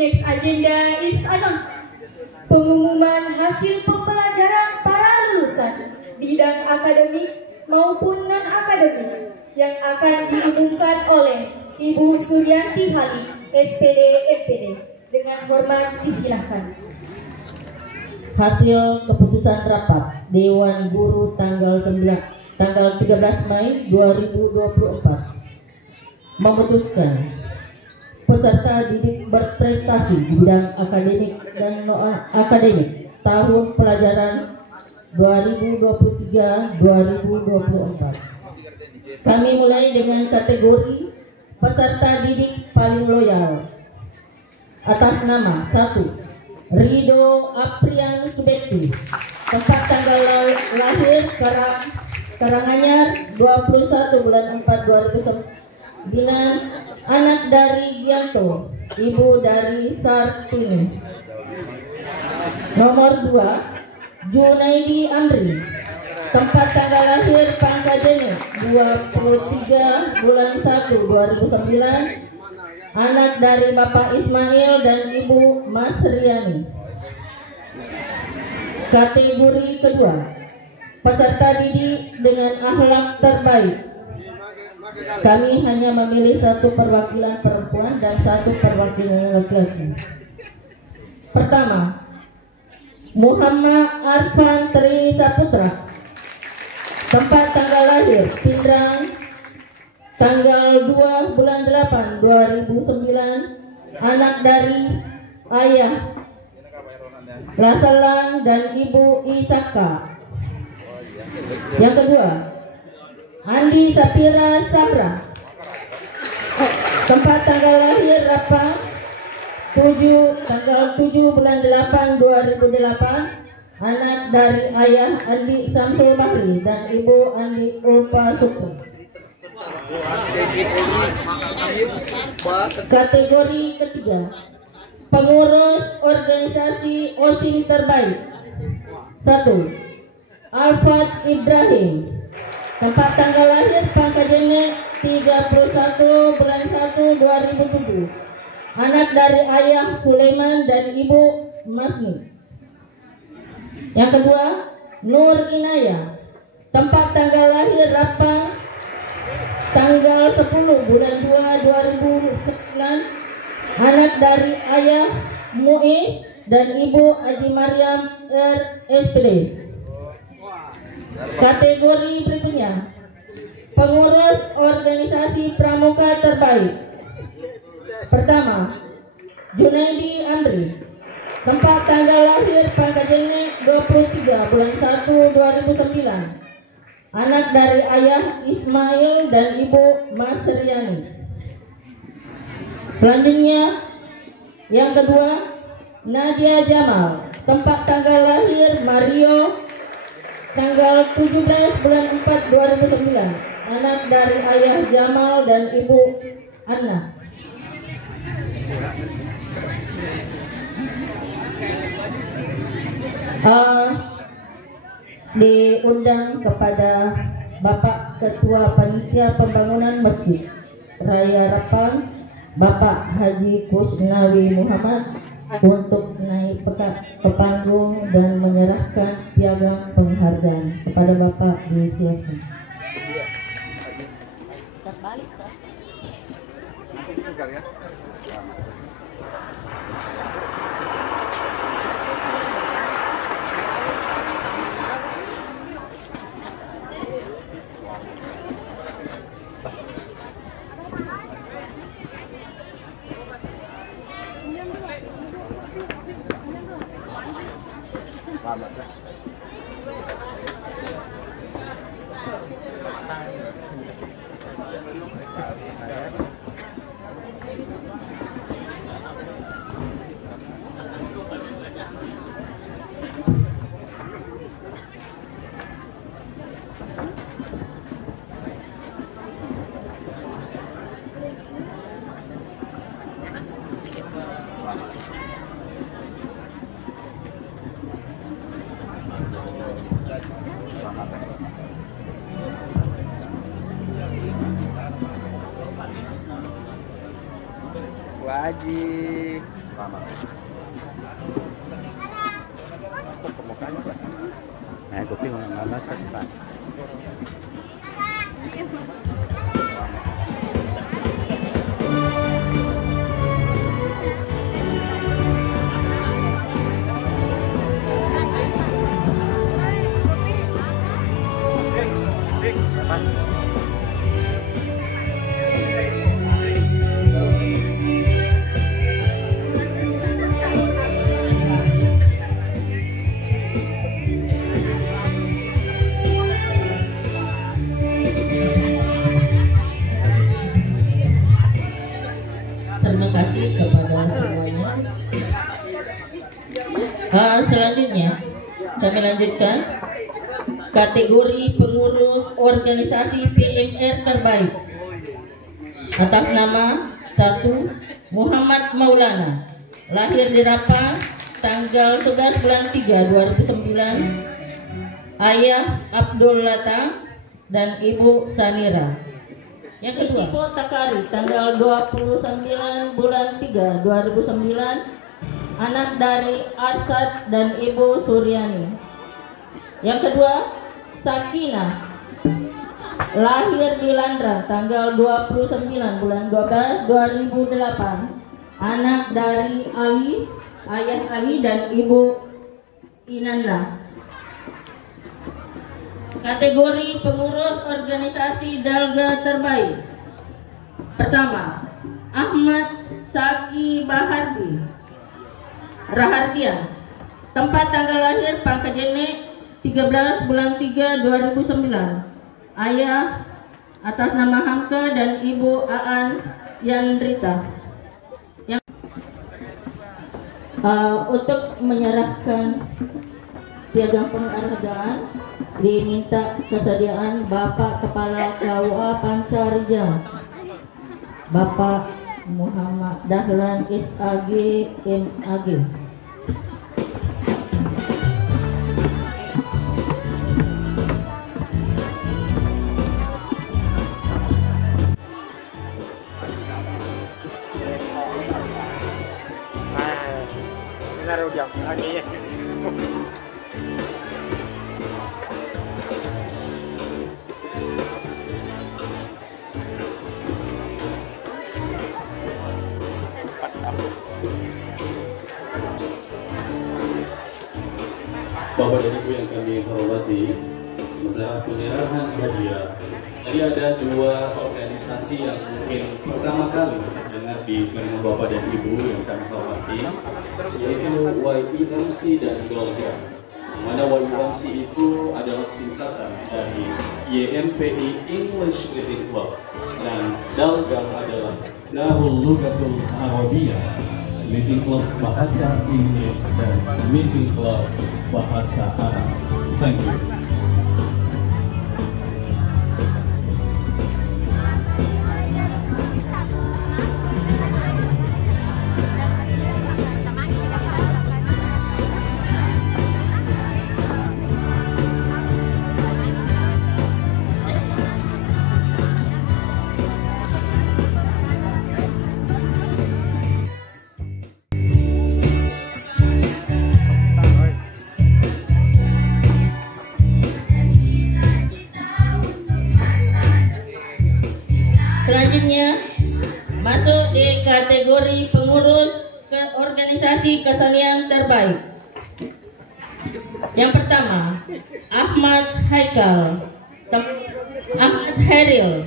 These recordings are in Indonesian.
Next agenda is announcement. Pengumuman hasil pembelajaran para lulusan bidang akademik maupun non-akademik yang akan diumumkan oleh Ibu Suryanti Halim, SPD MPD. Dengan hormat disilahkan. Hasil keputusan rapat Dewan Guru tanggal 13 Mei 2024 memutuskan peserta didik berprestasi di bidang akademik dan non-akademik tahun pelajaran 2023-2024. Kami mulai dengan kategori peserta didik paling loyal. Atas nama 1. Rido Aprian Subekti, tempat tanggal lahir Karanganyar 21 bulan 4 2009, anak dari Gianto, ibu dari Sartini. Nomor 2, Junaidi Amri, tempat tanggal lahir Pangkajene 23 bulan 1 2009, anak dari Bapak Ismail dan Ibu Mas Riani. Kategori kedua, peserta didik dengan akhlak terbaik. Kami hanya memilih 1 perwakilan perempuan dan 1 perwakilan laki-laki. Pertama, Muhammad Arfan Tri Saputra, tempat tanggal lahir Pindrang tanggal 2 bulan 8 2009, anak dari ayah Lasalang dan ibu Isaka. Yang kedua, Andi Sapira Sabra, tempat tanggal lahir Rapa tanggal 7 bulan 8 2008, anak dari ayah Andi Samsul Mahri dan ibu Andi Ulpa Sukri. Kategori ketiga, pengurus organisasi OSIM terbaik. 1. Alfat Ibrahim, tempat tanggal lahir Pangkajene 31 bulan 1 2007, anak dari ayah Sulaiman dan ibu Masni. Yang kedua, Nur Inaya, tempat tanggal lahir Rapa tanggal 10 bulan 2 2009, anak dari ayah Muiz dan ibu Haji Maryam RSPD. Kategori berikutnya, pengurus organisasi pramuka terbaik. Pertama, Junaidi Amri, tempat tanggal lahir Pangkajene 23 bulan 1 2009, anak dari ayah Ismail dan ibu Mas Riani. Selanjutnya, yang kedua, Nadia Jamal, tempat tanggal lahir Mario tanggal 17 bulan 4 2009, anak dari ayah Jamal dan ibu Anna. Diundang kepada Bapak Ketua Panitia Pembangunan Masjid Raya Rapang, Bapak Haji Kusnawi Muhammad, untuk naik ke panggung dan menyerahkan piagam penghargaan kepada Bapak disiapkan. Haji Nah, kopi mana Pak? Terima kasih kepada semuanya. Selanjutnya kami lanjutkan kategori pengurus organisasi PMR terbaik. Atas nama 1. Muhammad Maulana, lahir di Rapang tanggal 11 bulan 3 2009, ayah Abdul Latang dan ibu Sanira. Yang kedua, Ipo Takari, tanggal 29 bulan 3 2009, anak dari Arsad dan ibu Suryani. Yang kedua, Sakina, lahir di Landra tanggal 29 bulan 12 2008, anak dari Ali, ayah Ali dan ibu Inanda. Kategori pengurus organisasi Dalga terbaik. Pertama, Ahmad Saki Bahardi Rahardian, tempat tanggal lahir Pangkajene 13 bulan 3 2009, ayah atas nama Hamka dan ibu Aan Yandrita. Yang untuk menyerahkan piagam penghargaan diminta kesediaan Bapak Kepala KUA Pancarijal, Bapak Muhammad Dahlan SAG MAG. Bapak dan Ibu yang kami hormati, sementara penyerahan hadiah, tadi ada dua organisasi yang mungkin pertama kali dengar di telinga Bapak dan Ibu yang kami hormati, yaitu YEMC dan Dalga. Mana YEMC itu adalah singkatan dari YMPI English Meeting Club dan Dalga adalah Darul Lughatul Arabiyah, Meeting Club Bahasa Inggris dan Meeting Club Bahasa Arab. Thank you. Selanjutnya masuk di kategori pengurus organisasi kesenian terbaik. Yang pertama, Ahmad Heril. Ahmad Heril,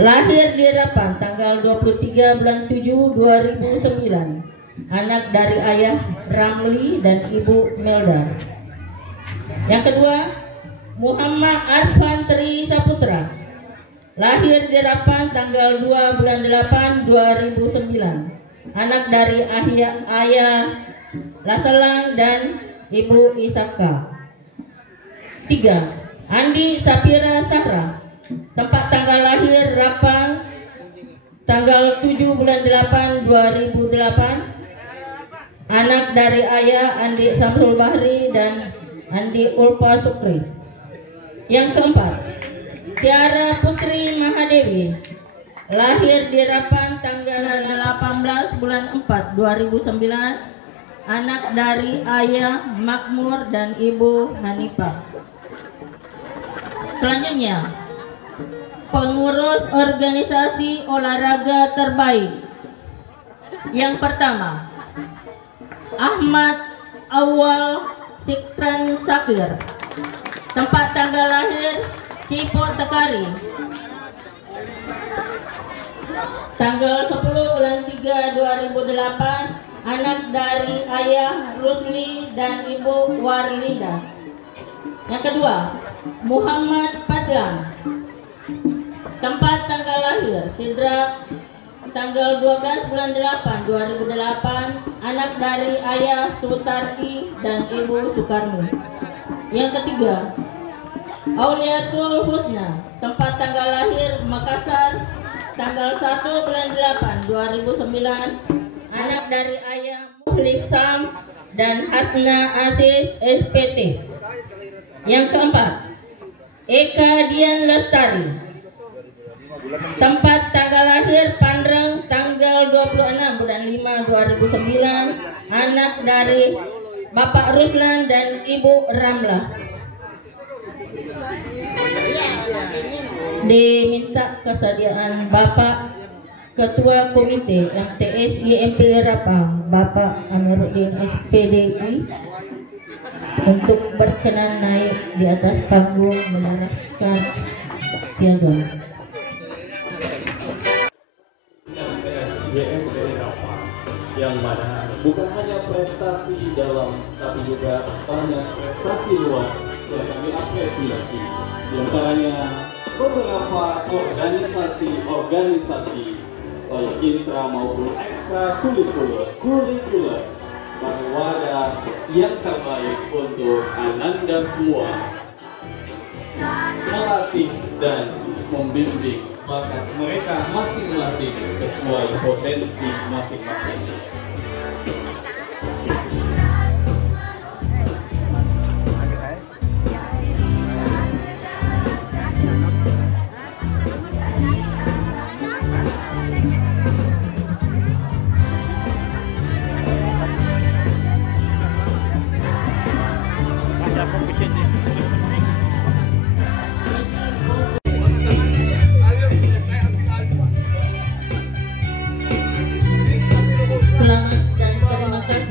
lahir di Rapang tanggal 23 bulan 7 2009, anak dari ayah Ramli dan ibu Melda. Yang kedua, Muhammad Arfan Tri Saputra, lahir di Rapang tanggal 2 bulan 8 2009, anak dari ayah Laselang dan ibu Isaka. 3. Andi Sapira Sahra, tempat tanggal lahir Rapang tanggal 7 bulan 8 2008, anak dari ayah Andi Samsul Bahri dan Andi Ulfa Sukri. Yang keempat, Tiara Putri Mahadewi, lahir di Rapan tanggal 18 bulan 4 2009, anak dari ayah Makmur dan ibu Hanifah. Selanjutnya, pengurus organisasi olahraga terbaik. Yang pertama, Ahmad Awal Sikran Sakir, tempat tanggal lahir Cipot Tekari, tanggal 10 bulan 3 2008, anak dari ayah Rusli dan ibu Warlinda. Yang kedua, Muhammad Padlang, tempat tanggal lahir Sidrap, tanggal 12 bulan 8 2008, anak dari ayah Sutarti dan ibu Soekarno. Yang ketiga, Auliatul Husna, tempat tanggal lahir Makassar, tanggal 1 bulan 8 2009, anak dari ayah Muhlisam dan Hasna Aziz SPT. Yang keempat, Eka Dian Lestari, tempat tanggal lahir Pandreng, tanggal 26 bulan 5 2009, anak dari Bapak Ruslan dan Ibu Ramlah. Diminta kesediaan Bapak Ketua Komite MTS IMP Rapang, Bapak Amiruddin SPDI, untuk berkenan naik di atas panggung menyerahkan piagam. YMP Rapang, yang mana bukan hanya prestasi dalam tapi juga banyak prestasi luar yang kami apresiasi. Di antaranya beberapa organisasi baik intra maupun ekstra kurikuler sebagai wadah yang terbaik untuk Ananda semua melatih dan membimbing bakat mereka masing-masing sesuai potensi masing-masing.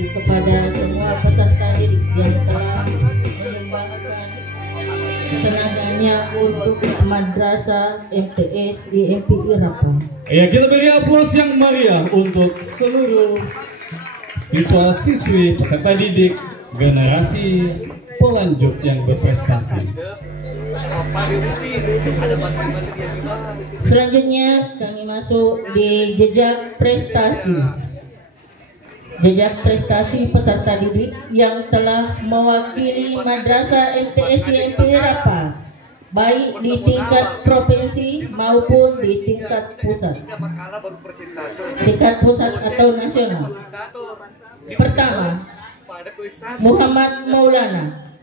Kepada semua peserta didik yang telah menyumbangkan tenaganya untuk Madrasah MTS IMPI Rapang. Ya, kita beri aplaus yang meriah untuk seluruh siswa-siswi peserta didik generasi pelanjut yang berprestasi. Selanjutnya kami masuk di jejak prestasi. Jejak prestasi peserta didik yang telah mewakili Madrasah MTS IMPI Rapang, baik di tingkat provinsi maupun di tingkat pusat. Tingkat pusat atau nasional. Pertama, Muhammad Maulana,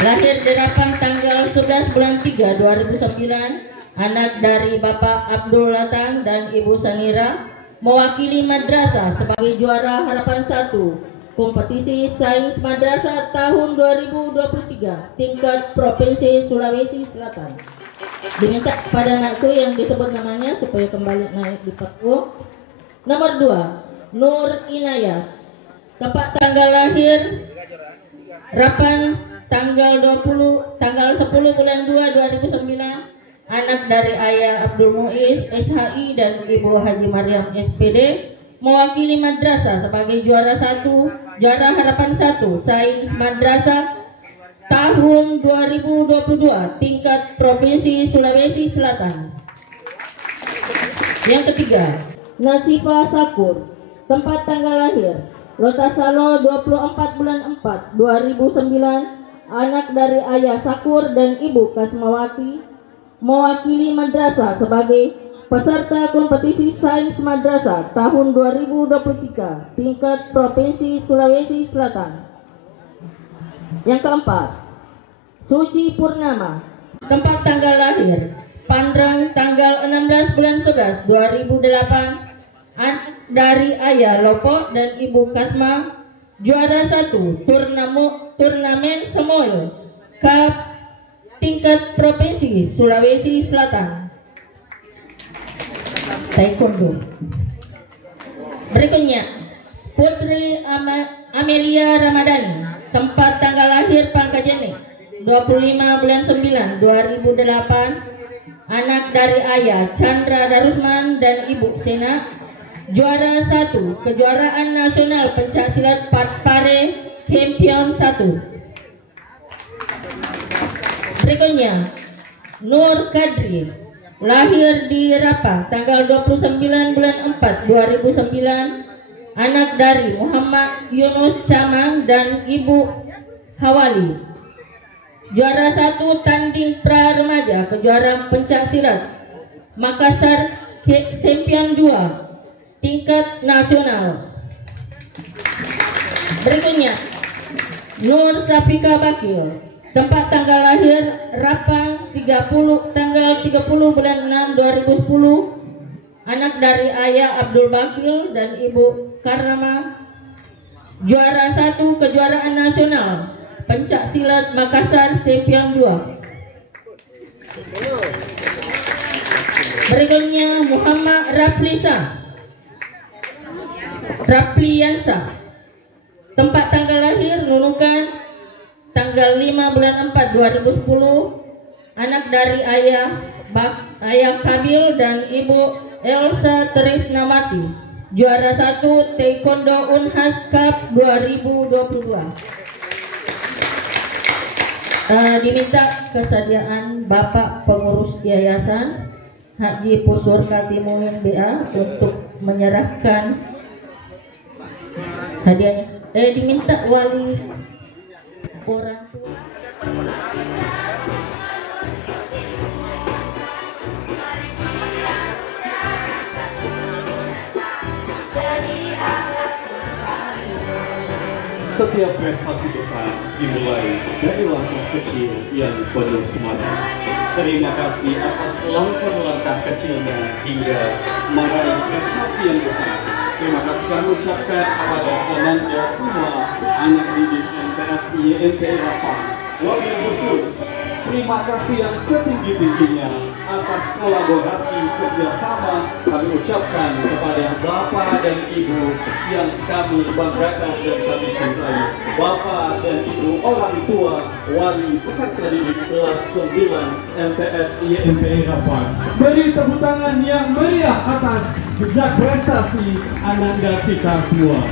lahir di Rapang tanggal 11 bulan 3 2009, anak dari Bapak Abdul Latang dan Ibu Sanira, mewakili madrasah sebagai juara harapan 1 kompetisi sains madrasah tahun 2023 tingkat provinsi Sulawesi Selatan. Diminta kepada anakku yang disebut namanya supaya kembali naik di panggung. Nomor 2, Nur Inayat, tempat tanggal lahir Rapan tanggal 10 bulan 2 2009, anak dari ayah Abdul Muiz SHI dan ibu Haji Maryam SPD, mewakili madrasah sebagai juara harapan 1 sains madrasah tahun 2022 tingkat provinsi Sulawesi Selatan. Yang ketiga, Nasifah Sakur, tempat tanggal lahir Lotasalo 24 bulan 4 2009, anak dari ayah Sakur dan ibu Kasmawati, mewakili madrasah sebagai peserta kompetisi sains madrasah tahun 2023 tingkat provinsi Sulawesi Selatan. Yang keempat, Suci Purnama, tempat tanggal lahir Pandrang tanggal 16 bulan 11 2008 dari Ayah Lopo dan Ibu Kasma juara 1 turnamen Semoyo Cup tingkat provinsi Sulawesi Selatan Taekwondo. Berikutnya Putri Amelia Ramadhani, tempat tanggal lahir Pangkajene 25 bulan 9 2008, anak dari Ayah Chandra Darusman dan Ibu Sena, juara 1 kejuaraan nasional pencaksilat Patpare Champion 1. Berikutnya Nur Kadri, lahir di Rapah tanggal 29 bulan 4 2009, anak dari Muhammad Yunus Camang dan Ibu Hawali, juara 1 tanding pra remaja kejuaraan pencak silat Makassar Champion 2 tingkat nasional. Berikutnya Nur Safika Bakil, tempat tanggal lahir Rapang tanggal 30 bulan 6 2010, anak dari Ayah Abdul Bakil dan Ibu Karama, juara 1 kejuaraan nasional pencak silat Makassar Champion 2. Berikutnya Muhammad Rapliansa, tempat tanggal lahir Nunukan tanggal 5 bulan 4 2010, anak dari Ayah Kabil dan Ibu Elsa Trisnawati, juara 1 Taekwondo Unhas Cup 2022. Diminta kesediaan Bapak Pengurus Yayasan Haji Pusur Katimuin BA untuk menyerahkan hadiahnya. Diminta wali orang tua. Setiap prestasi besar dimulai dari langkah kecil yang penuh semangat. Terima kasih atas langkah-langkah kecilnya hingga meraih prestasi yang besar. Terima kasih kami ucapkan kepada Anda semua anak didik MTS YMPI Rapang. Wabil khusus, terima kasih yang setinggi-tingginya atas kolaborasi kerjasama kami ucapkan kepada Bapak dan Ibu yang kami banggakan dan kami cintai. Bapak dan Ibu orang tua wali peserta didik kelas 9 MTS YMPI Rapang. Beri tepuk tangan yang meriah atas jejak prestasi ananda kita semua.